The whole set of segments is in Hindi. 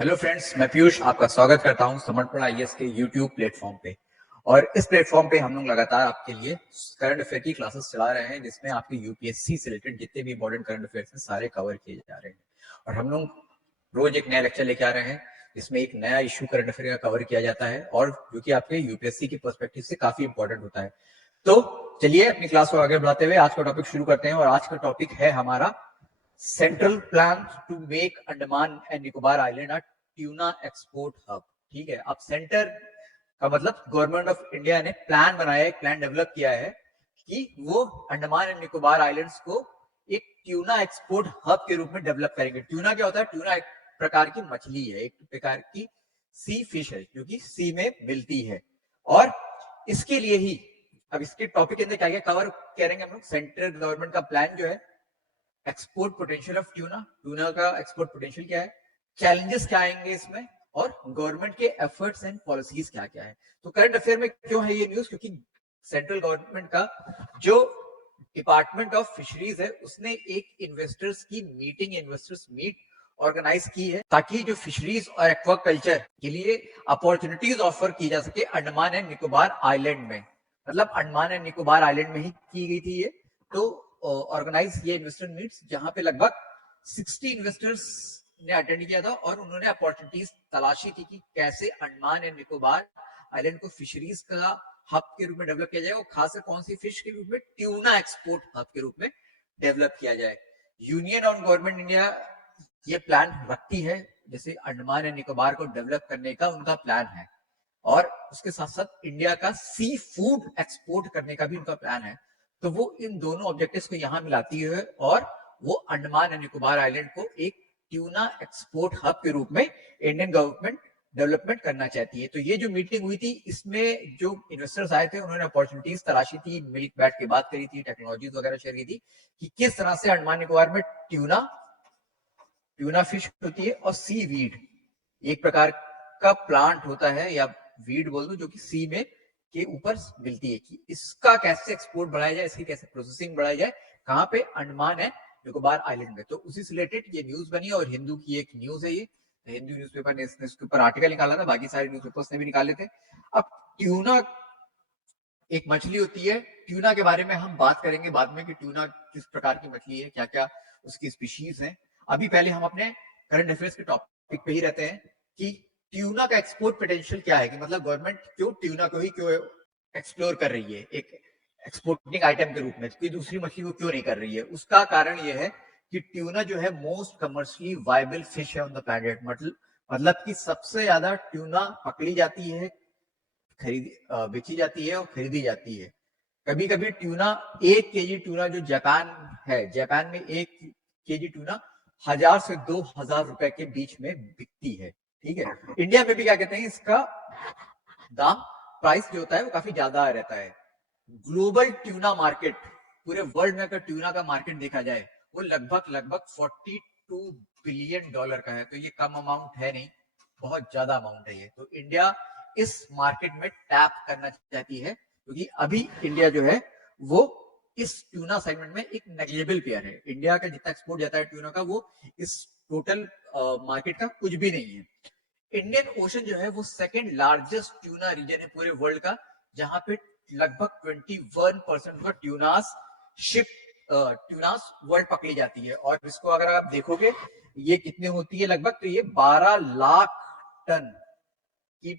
हेलो फ्रेंड्स, मैं पीयूष आपका स्वागत करता हूं समर्पण आईएएस के यूट्यूब प्लेटफॉर्म पे। और इस प्लेटफॉर्म पे हम लोग लगातार आपके लिए करंट अफेयर की क्लासेस चला रहे हैं, जिसमें आपके यूपीएससी से रिलेटेड जितने भी इंपॉर्टेंट करंट अफेयर्स हैं सारे कवर किए जा रहे हैं। और हम लोग रोज एक नया लेक्चर लेके आ रहे हैं जिसमें एक नया इशू करंट अफेयर का कवर किया जाता है, और जो कि आपके यूपीएससी के पर्सपेक्टिव से काफी इंपॉर्टेंट होता है। तो चलिए अपनी क्लास को आगे बढ़ाते हुए आज का टॉपिक शुरू करते हैं। और आज का टॉपिक है हमारा central plan to make Andaman and Nicobar island a tuna export hub. ठीक है, अब सेंटर का मतलब गवर्नमेंट ऑफ इंडिया ने प्लान बनाया है, प्लान डेवलप किया है कि वो अंडमान एंड निकोबार आइलैंड्स को एक ट्यूना एक्सपोर्ट हब के रूप में डेवलप करेंगे। ट्यूना क्या होता है? ट्यूना एक प्रकार की मछली है, एक प्रकार की सी फिश है जो कि सी में मिलती है। और इसके लिए ही अब इसके टॉपिक के अंदर क्या क्या कवर करेंगे हम लोग। सेंट्रल गवर्नमेंट का प्लान जो है, export potential of tuna, tuna का एक्सपोर्ट पोटेंशियल क्या है, चैलेंजेस क्या आएंगे इसमें, और गवर्नमेंट के एफर्ट्स एंड पॉलिसीज क्या क्या है। तो करंट अफेयर में क्यों है ये न्यूज? क्योंकि सेंट्रल गवर्नमेंट का जो डिपार्टमेंट ऑफ फिशरीज है उसने एक इन्वेस्टर्स की मीटिंग, इन्वेस्टर्स मीट ऑर्गेनाइज की है, ताकि जो फिशरीज और एक्वाकल्चर के लिए अपॉर्चुनिटीज ऑफर की जा सके अंडमान एंड निकोबार आइलैंड में। मतलब अंडमान एंड निकोबार आइलैंड में ही की गई थी ये। तो ऑर्गेनाइज ये इन्वेस्टर मीट्स, जहां पे लगभग 60 इन्वेस्टर्स ने अटेंड किया था, और उन्होंने अपॉर्चुनिटीज तलाशी थी कि कैसे अंडमान एंड निकोबार आइलैंड को फिशरीज का हब के रूप में डेवलप किया जाए, और खासकर कौन सी फिश के रूप में, ट्यूना एक्सपोर्ट हब के रूप में डेवलप किया जाए। यूनियन और गवर्नमेंट इंडिया ये प्लान रखती है, जैसे अंडमान एंड निकोबार को डेवलप करने का उनका प्लान है, और उसके साथ साथ इंडिया का सी फूड एक्सपोर्ट करने का भी उनका प्लान है। तो वो इन दोनों ऑब्जेक्टिव्स को यहां मिलाती है, और वो अंडमान एंड निकोबार आइलैंड को एक ट्यूना एक्सपोर्ट हब के रूप में इंडियन गवर्नमेंट डेवलपमेंट करना चाहती है। तो ये जो मीटिंग हुई थी, इसमें जो इन्वेस्टर्स आए थे उन्होंने अपॉर्चुनिटीज तलाशी थी, मिल बैठ के बात करी थी, टेक्नोलॉजीज वगैरह शेयर की थी कि किस तरह से अंडमान निकोबार में ट्यूना ट्यूना फिश होती है, और सी वीड एक प्रकार का प्लांट होता है, या वीड बोल दो, जो कि सी में के ऊपर मिलती है, कि इसका कैसे एक्सपोर्ट बढ़ाया जाए, इसकी कैसे प्रोसेसिंग बढ़ाई जाए, कहां पे? अंडमान है निकोबार आइलैंड में। तो उसी से रिलेटेड ये न्यूज बनी, और हिंदू की एक न्यूज है ये। हिंदू न्यूज़पेपर ने इसके ऊपर आर्टिकल निकाला था, बाकी सारे न्यूज़पेपर्स ने भी निकाले थे। अब ट्यूना एक मछली होती है, ट्यूना के बारे में हम बात करेंगे बाद में कि ट्यूना किस प्रकार की मछली है, क्या क्या उसकी स्पीशीज है। अभी पहले हम अपने करंट अफेयर्स के टॉपिक पे ही रहते हैं कि ट्यूना का एक्सपोर्ट पोटेंशियल क्या है, कि मतलब गवर्नमेंट क्यों ट्यूना को ही क्यों एक्सप्लोर कर रही है एक एक्सपोर्टिंग आइटम के रूप में, कोई दूसरी मछली को क्यों नहीं कर रही है। उसका कारण यह है कि ट्यूना जो है मोस्ट कमर्शियली वायबल फिश है ऑन द प्लैनेट। मतलब कि सबसे ज्यादा ट्यूना पकड़ी जाती है, खरीदी बेची जाती है और खरीदी जाती है। कभी कभी ट्यूना, 1 केजी ट्यूना जो जापान है, जापान में 1 केजी ट्यूना 1000 से 2000 रुपए के बीच में बिकती है। ठीक है, इंडिया में भी क्या कहते हैं, इसका दाम, प्राइस जो होता है वो काफी ज्यादा रहता है। ग्लोबल ट्यूना मार्केट, पूरे वर्ल्ड में अगर ट्यूना का मार्केट देखा जाए, वो लगभग लगभग 42 बिलियन डॉलर का है। तो ये कम अमाउंट है नहीं, बहुत ज्यादा अमाउंट है ये। तो इंडिया इस मार्केट में टैप करना चाहती है, क्योंकि अभी इंडिया जो है वो इस ट्यूना सेगमेंट में एक नेग्लिजिबल प्लेयर है। इंडिया का जितना एक्सपोर्ट जाता है ट्यूना का, वो इस टोटल मार्केट का कुछ भी नहीं है। इंडियन ओशन जो है वो सेकंड लार्जेस्ट ट्यूना रीजन है पूरे वर्ल्ड का, जहां पे लगभग 21% ऑफ ट्यूनास शिप ट्यूनास वर्ल्ड पकड़ी जाती है। और इसको अगर आप देखोगे ये कितनी होती है लगभग, तो ये 12 लाख टन की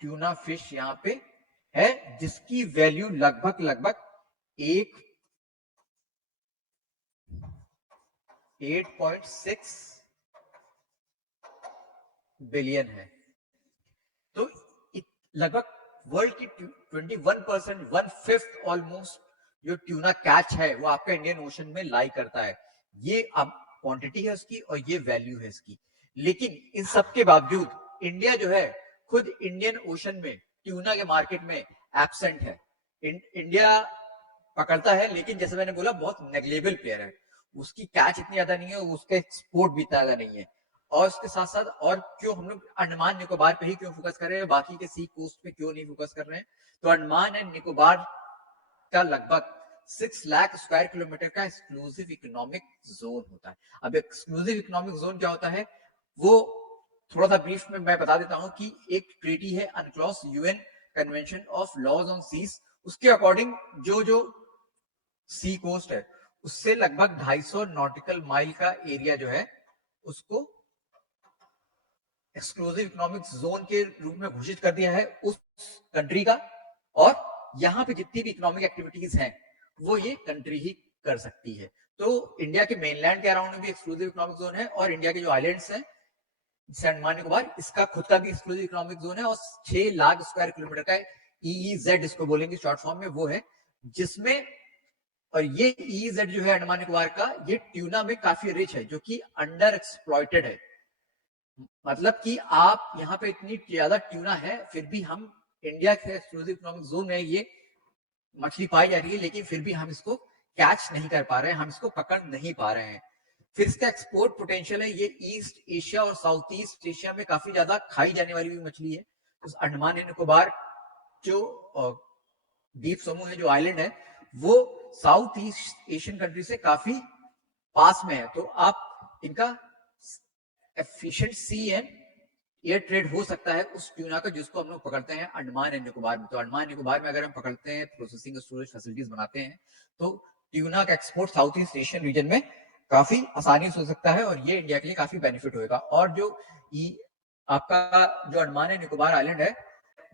ट्यूना फिश यहाँ पे है, जिसकी वैल्यू लगभग लगभग 8.6 बिलियन है। तो लगभग वर्ल्ड की 21%, 1/5 ऑलमोस्ट जो ट्यूना कैच है वो आपका इंडियन ओशन में लाई करता है। ये अब क्वांटिटी है उसकी, और ये वैल्यू है इसकी। लेकिन इन सब के बावजूद इंडिया जो है खुद इंडियन ओशन में ट्यूना के मार्केट में एब्सेंट है। इंडिया पकड़ता है, लेकिन जैसे मैंने बोला बहुत नेग्लेबल प्लेयर है, उसकी कैच इतनी ज्यादा नहीं है, उसका एक्सपोर्ट भी इतना ज्यादा नहीं है। और उसके साथ साथ और क्यों हम लोग अंडमान निकोबार पे ही क्यों फोकस कर रहे हैं, बाकी के सी कोस्ट पे क्यों नहीं फोकस कर रहे हैं? तो अंडमान एंड निकोबार का लगभग 6 लाख स्क्वायर किलोमीटर का एक्सक्लूसिव इकोनॉमिक जोन होता है। अब एक्सक्लूसिव इकोनॉमिक जोन क्या होता है? वो थोड़ा सा ब्रीफ में मैं बता देता हूं कि एक ट्रीटी है UNCLOS UN convention of laws on seas, उसके अकॉर्डिंग जो जो सी कोस्ट है उससे लगभग 250 नॉटिकल माइल का एरिया जो है उसको एक्सक्लूसिव इकोनॉमिक जोन के रूप में घोषित कर दिया है उस कंट्री का, और यहां पे जितनी भी इकोनॉमिक एक्टिविटीज हैं वो ये कंट्री ही कर सकती है। तो इंडिया के मेनलैंड के अराउंड में भी एक्सक्लूसिव इकोनॉमिक जोन है, और इंडिया के जो आइलैंड्स हैं जैसे अंडमान निकोबार, इसका खुद का भी एक्सक्लूसिव इकोनॉमिक जोन है, और 6 लाख स्क्वायर किलोमीटर का ईईजेड इसको बोलेंगे शॉर्ट फॉर्म में, वो है जिसमें, और ये ईईजेड जो है अंडमान निकोबार का, ये ट्यूना में काफी रिच है जो कि अंडर एक्सप्लॉइटेड है। मतलब कि आप यहाँ पे इतनी ज्यादा ट्यूना है, फिर भी हम इंडिया के एक्सक्लूसिव इकोनॉमिक जोन में ये मछली पाई जा रही है, लेकिन फिर भी हम इसको कैच नहीं कर पा रहे हैं, हम इसको पकड़ नहीं पा रहे हैं। फिर इसका एक्सपोर्ट पोटेंशियल है, ये ईस्ट एशिया और साउथ ईस्ट एशिया में काफी ज्यादा खाई जाने वाली भी मछली है। तो अंडमान निकोबार जो द्वीप समूह है, जो आइलैंड है, वो साउथ ईस्ट एशियन कंट्री से काफी पास में है, तो आप इनका efficient sea and air trade हो सकता है उस ट्यूना का जिसको हम लोग पकड़ते हैं अंडमान एंड निकोबार में। तो अंडमान निकोबार में अगर हम पकड़ते हैं, प्रोसेसिंग स्टोरेज फैसिलिटीज बनाते हैं, तो ट्यूना का export south east Asian region में काफी आसानी से हो सकता है, और ये इंडिया के लिए काफी बेनिफिट होगा। और जो आपका जो अंडमान एंड निकोबार आइलैंड है,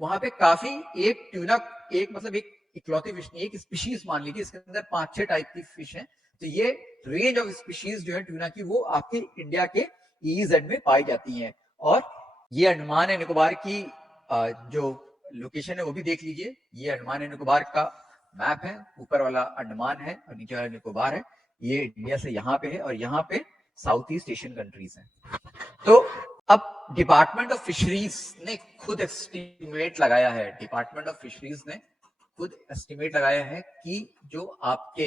वहां पे काफी एक ट्यूना, एक मतलब एक इकलौती फिश नहीं, एक स्पीशीज मान लीजिए, इसके अंदर 5-6 टाइप की फिश है। तो ये रेंज ऑफ स्पीशीज जो है ट्यूना की, वो आपके इंडिया के ईईजेड में पाई जाती हैं। और ये अंडमान एंड निकोबार की जो लोकेशन है वो भी देख लीजिए। ये अंडमान एंड निकोबार का मैप है, ऊपर वाला अंडमान है और नीचे वाला निकोबार है। ये इंडिया से यहाँ पे है, और यहाँ पे साउथ ईस्ट एशियन कंट्रीज हैं। तो अब डिपार्टमेंट ऑफ फिशरीज ने खुद एस्टिमेट लगाया है, डिपार्टमेंट ऑफ फिशरीज ने खुद एस्टिमेट लगाया है कि जो आपके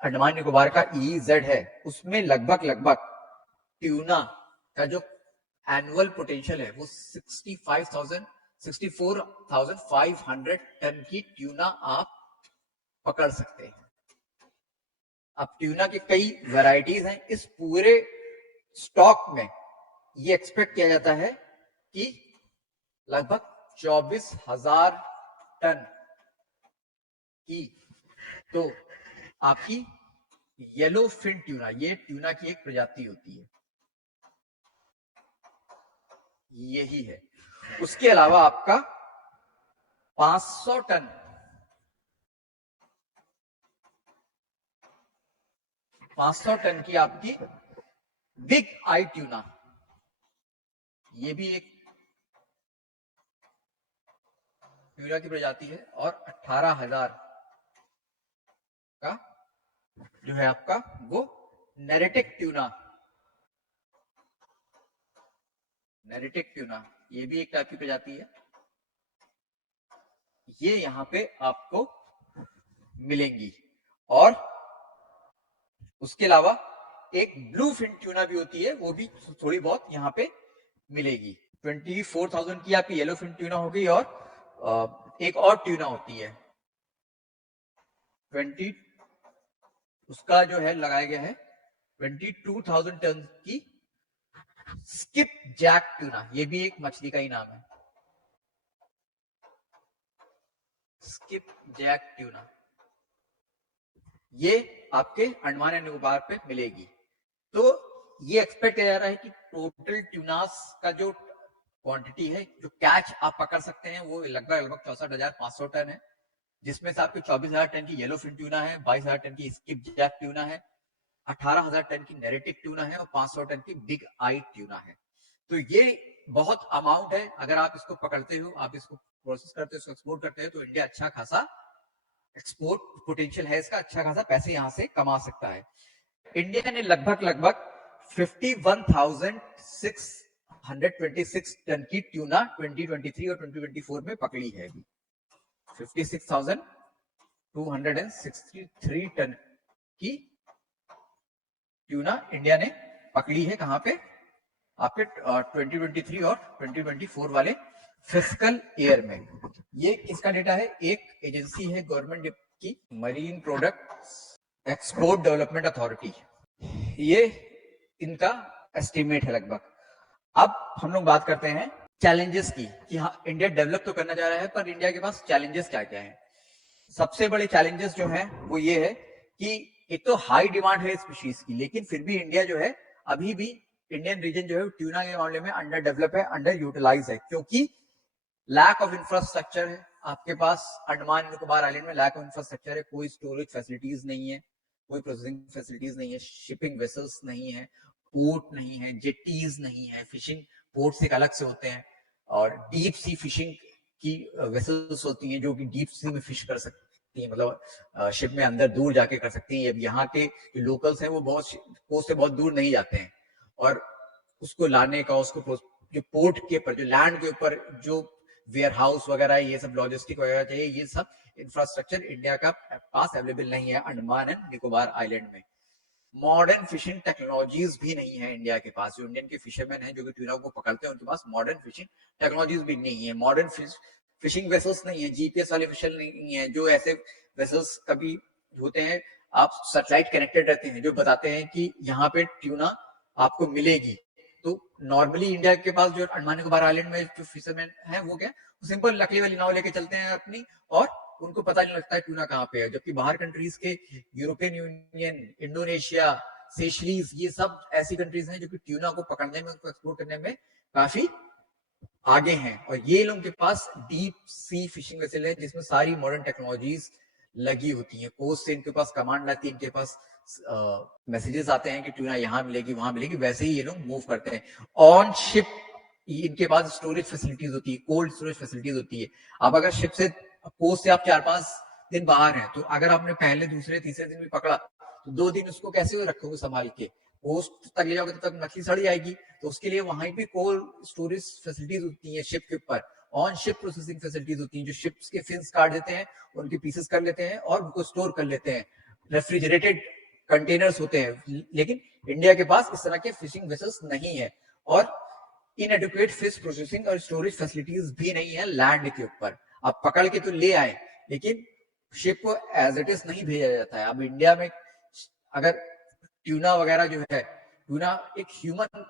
अंडमान निकोबार का ईईजेड है, उसमें लगभग ट्यूना का जो एनुअल पोटेंशियल है वो 64,500 टन की ट्यूना आप पकड़ सकते हैं। अब ट्यूना की कई वैरायटीज हैं, इस पूरे स्टॉक में ये एक्सपेक्ट किया जाता है कि लगभग 24,000 टन की तो आपकी येलो फिन ट्यूना, ये ट्यूना की एक प्रजाति होती है, यही है। उसके अलावा आपका 500 टन की आपकी बिग आई ट्यूना, ये भी एक ट्यूना की प्रजाति है। और 18,000 का जो है आपका वो नेरेटिक ट्यूना, ये भी एक टाइप की प्रजाति है, ये यहां पे आपको मिलेंगी। और उसके अलावा एक ब्लू फिन ट्यूना भी होती है, वो भी थोड़ी बहुत यहां पे मिलेगी। 24,000 की आपकी येलो फिन ट्यूना हो गई, और एक और ट्यूना होती है 20, उसका जो है लगाया गया है 22,000 टन की स्किप जैक ट्यूना, ये भी एक मछली का ही नाम है, स्किप जैक ट्यूना, ये आपके अंडमान एंड निकोबार पे मिलेगी। तो ये एक्सपेक्ट किया जा रहा है कि टोटल ट्यूनास का जो क्वांटिटी है, जो कैच आप पकड़ सकते हैं, वो लगभग 64,500 टन है, जिसमें से आपके 24,000 टन की येलो फिन ट्यूना है, 22,000 टन की स्किप जैक ट्यूना है, 18,000 टन की नेरेटिक ट्यूना है, और 500 टन की बिग आई ट्यूना है। तो ये बहुत अमाउंट है। अगर आप इसको पकड़ते हो, आप इसको प्रोसेस करते हो, इसको एक्सपोर्ट करते हो, तो इंडिया अच्छा खासा एक्सपोर्ट पोटेंशियल है इसका, अच्छा खासा पैसे यहां से कमा सकता है। इंडिया ने लगभग 51,626 टन की ट्यूना 2023 और 2024 में पकड़ी है। 56,263 टन की ट्यूना इंडिया ने पकड़ी है, कहां पे? आपके 2023 और 2024 वाले फिस्कल ईयर में। ये किसका डेटा है? एक एजेंसी है गवर्नमेंट की, marine products export development authority, ये इनका एस्टिमेट है लगभग। अब हम लोग बात करते हैं चैलेंजेस की कि हाँ इंडिया डेवलप तो करना चाह रहा है पर इंडिया के पास चैलेंजेस क्या क्या है। सबसे बड़े चैलेंजेस जो हैं वो ये है कि एक तो हाई डिमांड है स्पीशीज की, लेकिन फिर भी इंडिया जो है अभी भी इंडियन रीजन जो है ट्यूना के मामले में अंडर डेवलप है, अंडर यूटिलाइज है, क्योंकि लैक ऑफ इंफ्रास्ट्रक्चर है आपके पास। अंडमान निकोबार आइलैंड में लैक ऑफ इंफ्रास्ट्रक्चर है, कोई स्टोरेज फैसिलिटीज नहीं है, कोई प्रोसेसिंग फैसिलिटीज नहीं है, शिपिंग वेसल्स नहीं है, पोर्ट नहीं है, जेटीज नहीं है, फिशिंग पोर्ट्स एक अलग से होते हैं, और डीप सी फिशिंग की वेसल्स होती हैं जो कि डीप सी में फिश कर सकती हैं, मतलब शिप में अंदर दूर जाके कर सकती हैं। अब यहाँ के जो लोकल्स हैं वो बहुत कोस्ट से बहुत दूर नहीं जाते हैं, और उसको लाने का, उसको जो पोर्ट के ऊपर, जो लैंड के ऊपर जो वेयर हाउस वगैरह ये सब लॉजिस्टिक वगैरह चाहिए, ये सब इंफ्रास्ट्रक्चर इंडिया का पास अवेलेबल नहीं है अंडमान एंड निकोबार आइलैंड में। मॉडर्न फिशिंग टेक्नोलॉजीज भी नहीं है इंडिया के पास। जो इंडियन के फिशरमैन हैं जो कि ट्यूना को पकड़ते हैं, उनके पास मॉडर्न फिशिंग टेक्नोलॉजीज भी नहीं है, मॉडर्न फिशिंग वेसल्स नहीं है, जीपीएस वाले फिशर नहीं है, जो ऐसे वेसल्स कभी होते हैं आप सैटेलाइट कनेक्टेड रहते हैं जो बताते हैं कि यहाँ पे ट्यूना आपको मिलेगी। तो नॉर्मली इंडिया के पास जो अंडमान निकोबार आइलैंड में जो फिशरमैन है वो क्या, सिंपल लकड़ी वाली नाव लेके चलते हैं अपनी, और उनको पता नहीं लगता है ट्यूना कहाँ पे है। जबकि बाहर कंट्रीज के यूरोपियन यूनियन, इंडोनेशिया, सेशलीज, ये सब ऐसी कंट्रीज हैं जो कि ट्यूना को पकड़ने में, उनको एक्सप्लोर करने में काफी आगे हैं, और ये लोगों के पास डीप सी फिशिंग वेसल है जिसमें सारी मॉडर्न टेक्नोलॉजीज लगी होती है। कोस्ट से इनके पास कमांड आती है, इनके पास मैसेजेस आते हैं कि ट्यूना यहाँ मिलेगी वहां मिलेगी, वैसे ही ये लोग मूव करते हैं। ऑन शिप इनके पास स्टोरेज फैसिलिटीज होती है, कोल्ड स्टोरेज फैसिलिटीज होती है। अब अगर शिप से, कोस्ट से आप 4-5 दिन बाहर हैं, तो अगर आपने पहले दूसरे तीसरे दिन भी पकड़ा तो 2 दिन उसको कैसे रखोगे संभाल के, कोस्ट तक ले जाओगे तो तक मछली सड़ जाएगी। तो उसके लिए वहां पे कोल्ड स्टोरेज फैसिलिटीज होती है शिप के ऊपर, ऑन शिप प्रोसेसिंग फैसिलिटीज होती हैं, जो शिप्स के फिन्स काट देते हैं, उनके पीसेस कर लेते हैं और उनको स्टोर कर लेते हैं। रेफ्रिजरेटेड कंटेनर्स होते हैं, लेकिन इंडिया के पास इस तरह के फिशिंग वेसल्स नहीं है, और इनएडिक्वेट फिश प्रोसेसिंग और स्टोरेज फैसिलिटीज भी नहीं है लैंड के ऊपर। आप पकड़ के तो ले आए, लेकिन शिप को एज इट इज नहीं भेजा जाता है। अब इंडिया में अगर ट्यूना वगैरह जो है, ट्यूना एक ह्यूमन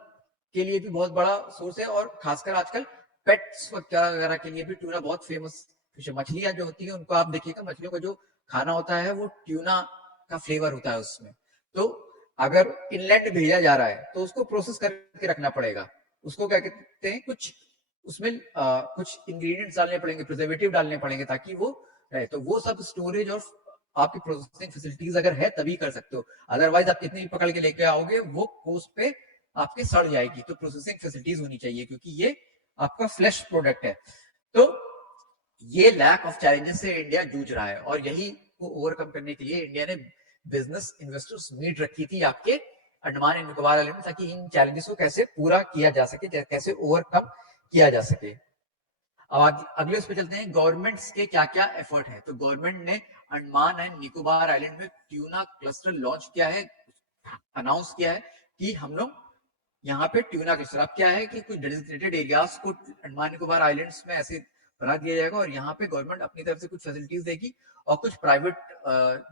के लिए भी बहुत बड़ा सोर्स है, और खासकर आजकल पेट्स वगैरह के लिए भी ट्यूना बहुत फेमस फिश है। मछलियां जो होती है उनको आप देखिएगा, मछलियों का जो खाना होता है वो ट्यूना का फ्लेवर होता है उसमें। तो अगर इनलेट भेजा जा रहा है तो उसको प्रोसेस करके रखना पड़ेगा, उसको क्या कहते हैं, कुछ उसमें कुछ इंग्रेडिएंट्स डालने पड़ेंगे, प्रिजर्वेटिव डालने पड़ेंगे ताकि वो रहे। तो वो सब स्टोरेज और आपकी प्रोसेसिंग फैसिलिटीज अगर है तभी कर सकते हो, अदरवाइज आप कितनी भी पकड़ के लेके आओगे वो कोस्ट पे आपके सड़ जाएगी। तो प्रोसेसिंग फैसिलिटीज होनी चाहिए, क्योंकि ये आपका फ्लैश प्रोडक्ट है। तो ये लैक ऑफ चैलेंजेस से इंडिया जूझ रहा है, और यही को ओवरकम करने के लिए इंडिया ने बिजनेस इन्वेस्टर्स मीट रखी थी आपके अंडमान एंड निकोबार आइलैंड में, ताकि इन चैलेंजेस को कैसे पूरा किया जा सके, कैसे ओवरकम किया जा सके। अब अगले उस पे चलते हैं, गवर्नमेंट्स के क्या क्या एफर्ट है। तो गवर्नमेंट ने अंडमान एंड निकोबार आइलैंड में ट्यूना क्लस्टर लॉन्च किया है, अनाउंस किया है कि हम लोग यहाँ पे ट्यूना क्लस्टर, अब क्या है कि कुछ डेजिग्नेटेड एरियाज को अंडमान निकोबार आइलैंड्स में ऐसे बना दिया जाएगा, और यहाँ पे गवर्नमेंट अपनी तरफ से कुछ फैसिलिटीज देगी, और कुछ प्राइवेट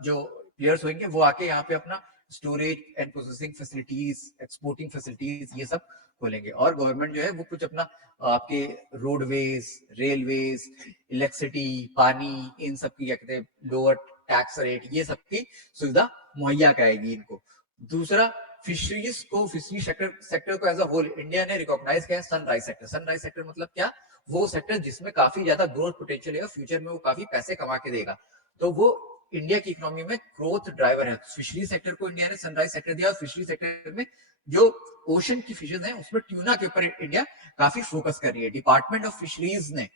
जो प्लेयर्स होंगे वो आके यहाँ पे अपना storage and processing facilities, exporting facilities ये सब खोलेंगे। और गवर्नमेंट जो है वो कुछ अपना आपके रोडवेज, रेलवेज, इलेक्ट्रिसिटी, पानी, इन सब की क्या कहते हैं लोअर टैक्स रेट, ये सब की सुविधा मुहैया कराएगी इनको। दूसरा, फिशरीज को, फिशरी सेक्टर को एज अ होल इंडिया ने रिकॉग्नाइज किया है सनराइज सेक्टर। सनराइज सेक्टर मतलब क्या, वो सेक्टर जिसमें काफी ज्यादा ग्रोथ पोटेंशियल है, फ्यूचर में वो काफी पैसे कमा के देगा। तो वो इंडिया की इकोनॉमी में ग्रोथ ड्राइवर है। फिशरी सेक्टर को इंडिया ने सनराइज सेक्टर दिया, और फिशरी सेक्टर में जो ओशन की फिशेज हैं उसमें ट्यूना के ऊपर इंडिया काफी फोकस कर रही है। डिपार्टमेंट ऑफ फिशरीज ने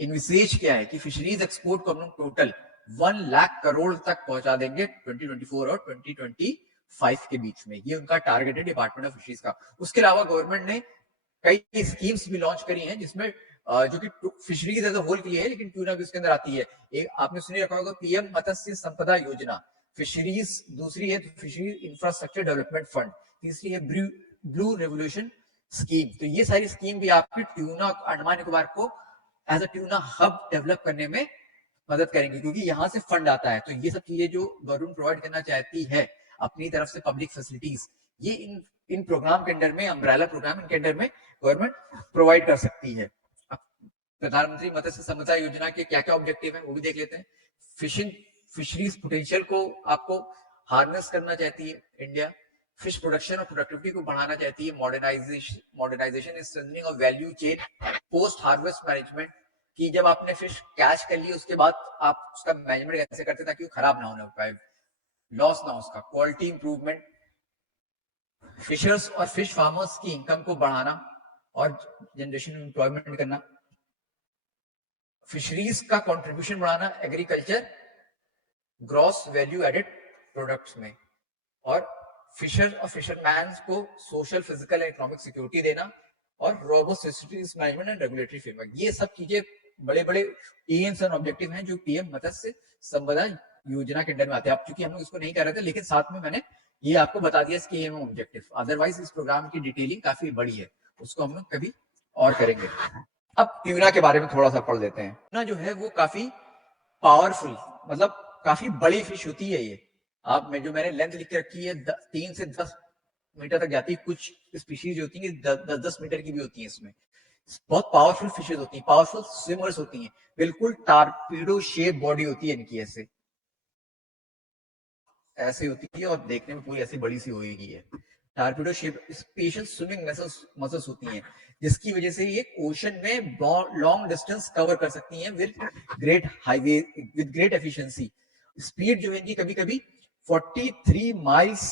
इनविसेज किया है कि फिशरीज एक्सपोर्ट को हम लोग टोटल 1 लाख करोड़ तक पहुंचा देंगे 2024 और 2025 के बीच में। ये उनका टारगेट है डिपार्टमेंट ऑफ फिशरीज का। उसके अलावा गवर्नमेंट ने कई स्कीम्स भी लॉन्च करी हैं, जिसमें जो कि फिशरीज एज अ होल की है, लेकिन ट्यूना भी उसके अंदर आती है। एक आपने सुनी रखा होगा पीएम मत्स्य संपदा योजना, फिशरीज दूसरी है, फिशरीज इंफ्रास्ट्रक्चर डेवलपमेंट फंड तीसरी है, ब्लू रेवोल्यूशन स्कीम। तो ये सारी स्कीम भी आपकी ट्यूना, अंडमान निकोबार को as a tuna hub develop करने में मदद करेंगे, क्योंकि यहाँ से फंड आता है। तो ये सब चीजें जो गवर्नमेंट प्रोवाइड करना चाहती है अपनी तरफ से, पब्लिक फैसिलिटीज, ये इन इन प्रोग्राम के अंडर में, अम्ब्रेला प्रोग्राम इनके अंडर में गवर्नमेंट प्रोवाइड कर सकती है। प्रधानमंत्री मत्स्य संपदा योजना के क्या क्या ऑब्जेक्टिव है वो भी देख लेते हैं। फिशरीज पोटेंशियल को आपको हार्नेस करना चाहती है इंडिया। फिश प्रोडक्शन और प्रोडक्टिविटी को बढ़ाना चाहती है। Modernisation is strengthening of value chain post harvest management, कि जब आपने फिश कैच कर ली उसके बाद आप उसका मैनेजमेंट कैसे करते ताकि वो खराब ना होने पाए, लॉस ना हो उसका। क्वालिटी इंप्रूवमेंट, फिशर्स और फिश फार्मर्स की इनकम को बढ़ाना और जनरेशन एम्प्लॉयमेंट करना। फिशरीज का कंट्रीब्यूशन बढ़ाना agriculture gross value added products में, और फिशर और फिशरमैन को social, physical and economic security देना, और robust fisheries management and regulatory framework. ये सब चीजें बड़े बड़े एम्स और ऑब्जेक्टिव हैं जो पीएम मत्स्य संपदा योजना के अंडर में आते हैं। अब चूंकि हम लोग इसको नहीं कर रहे थे, लेकिन साथ में मैंने ये आपको बता दिया इसके एम ऑब्जेक्टिव। अदरवाइज इस प्रोग्राम की डिटेलिंग काफी बड़ी है, उसको हम लोग कभी और करेंगे। अब ट्यूना के बारे में थोड़ा सा पढ़ लेते हैं। ट्यूना जो है वो काफी पावरफुल, मतलब काफी बड़ी फिश होती है ये। आप में जो मैंने लेंथ लिख के रखी है 3 से 10 मीटर तक जाती है। कुछ स्पीशीज होती है 10-10 मीटर की भी होती है। इसमें बहुत पावरफुल फिशेज होती है, पावरफुल स्विमर्स होती हैं। बिल्कुल टारपीडो शेप बॉडी होती है इनकी, ऐसे ऐसे होती है और देखने में पूरी ऐसी बड़ी सी होगी है। Torpedo shape special swimming muscles होती हैं, जिसकी वजह से ये ओशन में लॉन्ग डिस्टेंस कवर कर सकती हैं विद ग्रेट एफिशिएंसी। स्पीड जो है इनकी कभी कभी 43 माइल्स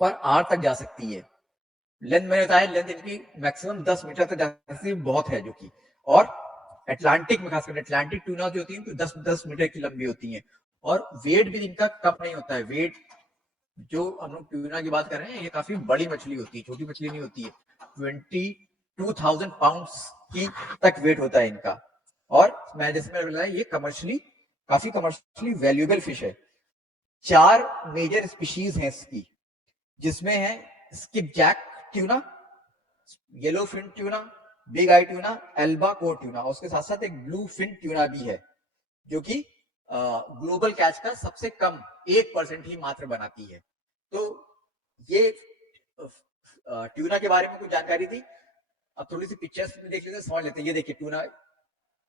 पर आवर तक जा सकती है। लेंथ मैंने बताया, लेंथ इनकी मैक्सिमम 10 मीटर तक जा सकती है, बहुत है जो कि। और अटलांटिक में, खासकर अटलांटिक ट्यूना जो होती है तो 10-10 मीटर की लंबी होती है। और वेट भी इनका कम नहीं होता है। वेट जो हम लोग ट्यूना की बात कर रहे हैं, ये काफी बड़ी मछली होती है, छोटी मछली नहीं होती है। 22,000 पाउंड्स की तक वेट होता है इनका। और मैं जैसे मैंने बताया, ये काफी कमर्शियली वैल्यूएबल फिश है। 4 मेजर स्पीशीज हैं इसकी, जिसमें है skipjack tuna, yellowfin tuna, bigeye tuna, albacore tuna. उसके साथ साथ एक ब्लू फिन ट्यूना भी है, जो कि ग्लोबल कैच का सबसे कम 1% ही मात्र बनाती है। तो ये ट्यूना के बारे में कुछ जानकारी थी। अब थोड़ी सी पिक्चर्स में देख लेते हैं, समझ लेते हैं। ये देखिए ट्यूना,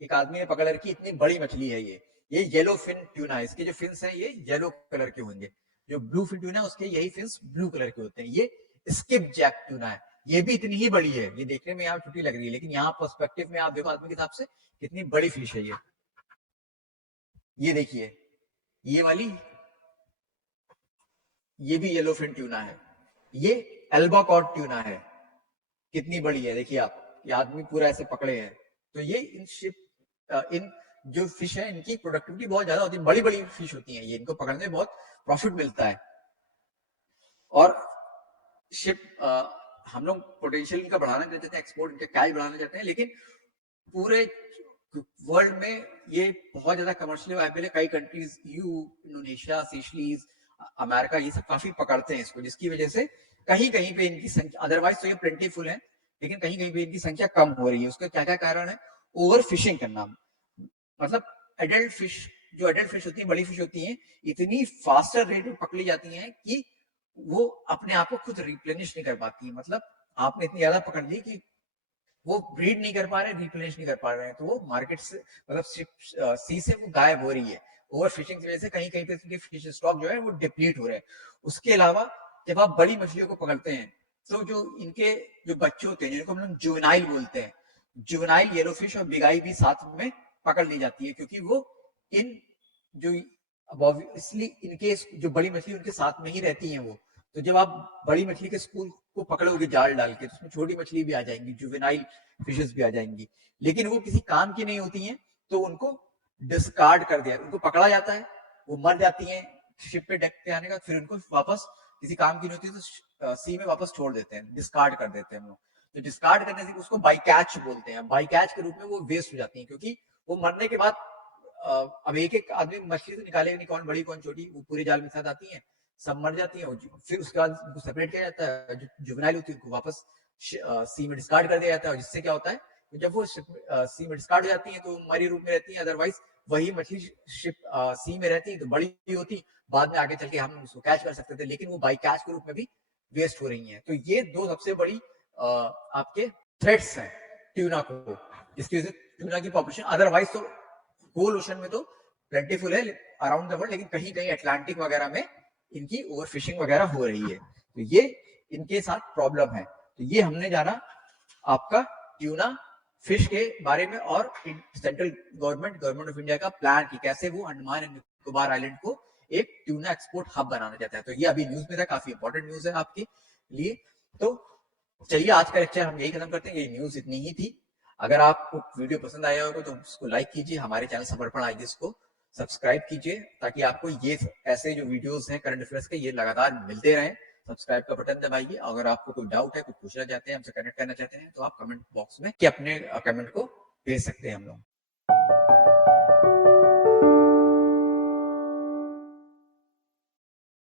एक आदमी ने पकड़ रखी, इतनी बड़ी मछली है ये येलो फिन ट्यूना है। इसके जो फिन्स हैं ये येलो कलर के होंगे। जो ब्लू फिन ट्यूना है उसके यही फिन्स ब्लू कलर के होते हैं। ये स्किप जैक ट्यूना है, ये भी इतनी ही बड़ी है। ये देखने में यहाँ छोटी लग रही है, लेकिन यहाँ पर्सपेक्टिव में आप देखो आदमी के हिसाब से कितनी बड़ी फिश है ये देखिए, ये वाली, ये भी येलो फिन ट्यूना है। ये एल्बाकॉर ट्यूना है, कितनी बड़ी है देखिए आप। ये आदमी पूरा ऐसे पकड़े हैं। तो ये इन जो फिश है इनकी प्रोडक्टिविटी बहुत ज्यादा होती है, बड़ी बड़ी फिश होती है ये, इनको पकड़ने में बहुत प्रॉफिट मिलता है। और शिप हम लोग पोटेंशियल इनका बढ़ाना चाहते थे, एक्सपोर्ट इनका कैच बढ़ाना चाहते हैं, लेकिन पूरे वर्ल्ड में ये बहुत ज्यादा कमर्शियली वायबल है। कई कंट्रीज, इंडोनेशिया, सीशलीज, अमेरिका, ये सब काफी पकड़ते हैं इसको, जिसकी वजह से कहीं कहीं पे इनकी संख्या, अदरवाइज तो ये प्लेंटीफुल है, लेकिन कहीं कहीं पे इनकी संख्या कम हो रही है। उसका क्या क्या कारण है? ओवर फिशिंग करना, मतलब एडल्ट फिश होती है, बड़ी फिश होती है, इतनी फास्टर रेट में पकड़ी जाती है कि वो अपने आप को खुद रिप्लेनिश नहीं कर पाती है। मतलब आपने इतनी ज्यादा पकड़ ली कि वो ब्रीड नहीं कर पा रहे, रिप्लेनिश नहीं कर पा रहे हैं, तो वो मार्केट से, मतलब सी से वो गायब हो रही है। ओवर फिशिंग की वजह से कहीं कहीं पे फिश स्टॉक जो है वो डिप्लीट हो रहे हैं। उसके अलावा जब आप बड़ी मछलियों को पकड़ते हैं तो जो इनके जो बच्चे होते हैं, जिनको हम लोग जुवेनाइल बोलते हैं, जुवेनाइल येलो फिश और बिगाई भी साथ में पकड़ ली जाती है, क्योंकि वो इन जो इसलिए इनके जो बड़ी मछली उनके साथ में ही रहती हैं वो। तो जब आप बड़ी मछली के स्कूल को पकड़ोगे जाल डाल के, तो उसमें छोटी मछली भी आ जाएंगी, जुवेनाइल फिशेस भी आ जाएंगी, लेकिन वो किसी काम की नहीं होती हैं, तो उनको डिस्कार्ड कर दिया, उनको पकड़ा जाता है, वो मर जाती हैं शिप पे डेक पे आने का, फिर उनको वापस किसी काम की नहीं होती तो सी में वापस छोड़ देते हैं, डिस्कार्ड कर देते हैं हम लोग। तो डिस्कार्ड करने से उसको बाई कैच बोलते हैं। बाई कैच के रूप में वो वेस्ट हो जाती है, क्योंकि वो मरने के बाद अब एक एक आदमी मछली तो निकालेगा नहीं, कौन बड़ी कौन छोटी, वो पूरे जाल में साथ आती है, सब मर जाती है। फिर उसके बाद उनको सेपरेट किया जाता है, जो जुवेनाइल होती है उनको वापस सी में डिस्कार्ड कर दिया जाता है। जिससे क्या होता है, तो जब वो सी में डिस्कार्ड हो जाती है तो मरी रूप में रहती है, अदरवाइज वही मछली शिप सी में रहती है तो बड़ी होती, बाद में आगे चल के हम उसको कैच कर सकते थे, लेकिन वो बाई कैच के रूप में भी वेस्ट हो रही हैं। तो ये दो सबसे बड़ी आपके थ्रेट्स हैं ट्यूना को, जिसकी वजह से ट्यूना की पॉपुलेशन, अदरवाइज तो होल ओशन में तो प्लेंटीफुल है अराउंड द वर्ल्ड, लेकिन कहीं कहीं अटलांटिक वगैरह में इनकी ओवरफिशिंग वगैरह हो रही है, तो ये इनके साथ प्रॉब्लम है। तो ये हमने जाना आपका ट्यूना फिश के बारे में, और सेंट्रल गवर्नमेंट ऑफ इंडिया का प्लान कि कैसे वो अंडमान एंड निकोबार आइलैंड को एक ट्यूना एक्सपोर्ट हब बनाना चाहता है। तो ये अभी न्यूज में था, काफी इंपॉर्टेंट न्यूज है आपके लिए। तो चलिए आज का लेक्चर हम यही खत्म करते हैं, ये न्यूज इतनी ही थी। अगर आपको वीडियो पसंद आया होगा तो उसको लाइक कीजिए, हमारे चैनल समर्पण आईएएस को सब्सक्राइब कीजिए, ताकि आपको ये ऐसे जो वीडियोस हैं करंट अफेयर्स के ये लगातार मिलते रहें। सब्सक्राइब का बटन दबाइए। अगर आपको कोई डाउट है, कुछ पूछना चाहते हैं, हमसे कनेक्ट करना चाहते हैं, तो आप कमेंट बॉक्स में अपने कमेंट को भेज सकते हैं हम लोग।